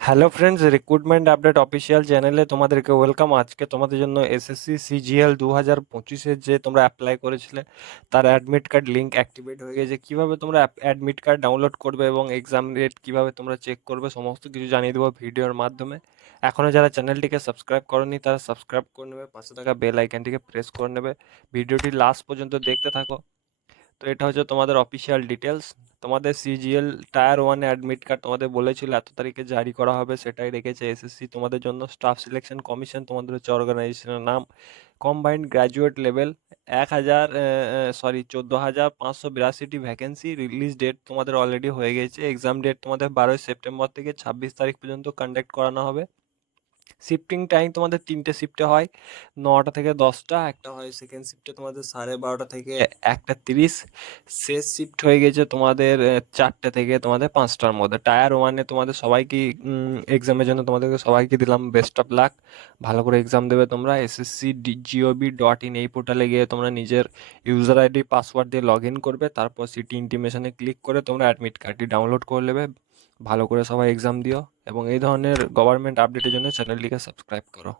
Hello friends recruitment update official চ্যানেলে তোমাদেরকে welcome আজকে তোমাদের জন্য এসএসসি সিজিএল দু হাজার পঁচিশের যে তোমরা অ্যাপ্লাই করেছিলে, তার অ্যাডমিট কার্ড লিঙ্ক অ্যাক্টিভেট হয়ে গেছে। কীভাবে তোমরা অ্যাডমিট কার্ড ডাউনলোড করবে এবং এক্সাম ডেট কীভাবে তোমরা চেক করবে, সমস্ত কিছু জানিয়ে দেবো ভিডিওর মাধ্যমে। এখনও যারা চ্যানেলটিকে সাবস্ক্রাইব করনি, তারা সাবস্ক্রাইব করে নেবে। পাশে থাকা বেল আইকনটিকে প্রেস করে নেবে। ভিডিওটি লাস্ট পর্যন্ত দেখতে থাকো। তো এটা হচ্ছে তোমাদের অফিসিয়াল ডিটেলস তোমাদের সিজিএল টায়ার ওয়ানে অ্যাডমিট কার্ড তোমাদের বলেছিল এত তারিখে জারি করা হবে, সেটাই রেখেছে এসএসসি তোমাদের জন্য স্টাফ সিলেকশন কমিশন তোমাদের হচ্ছে অর্গানাইজেশনের নাম। কম্বাইন্ড গ্র্যাজুয়েট লেভেল এক হাজার সরি চোদ্দ হাজার পাঁচশো বিরাশিটি ভ্যাকেন্সি রিলিজ ডেট তোমাদের অলরেডি হয়ে গেছে। এক্সাম ডেট তোমাদের বারোই সেপ্টেম্বর থেকে ছাব্বিশ তারিখ পর্যন্ত কন্ডাক্ট করানো হবে। শিফটিং টাইম তোমাদের তিনটে শিফটে হয়। নটা থেকে দশটা, একটা হয় সেকেন্ড শিফটে তোমাদের সাড়ে বারোটা থেকে একটা তিরিশ। শেষ শিফট হয়ে গেছে তোমাদের চারটে থেকে তোমাদের পাঁচটার মধ্যে। টায়ার ওয়ানে তোমাদের সবাইকে এক্সামের জন্য তোমাদেরকে সবাইকে দিলাম বেস্ট অফ লাক ভালো করে এক্সাম দেবে তোমরা। এসএসসি জিওবি ডট ইন এই পোর্টালে গিয়ে তোমরা নিজের ইউজার আইডি পাসওয়ার্ড দিয়ে লগ ইন করবে। তারপর সিটি ইন্টিমেশনে ক্লিক করে তোমরা অ্যাডমিট কার্ডটি ডাউনলোড করে নেবে। ভালো করে সবাই এক্সাম দিও এবং এই ধরনের গভর্নমেন্ট আপডেটের জন্য চ্যানেলটিকে সাবস্ক্রাইব করো।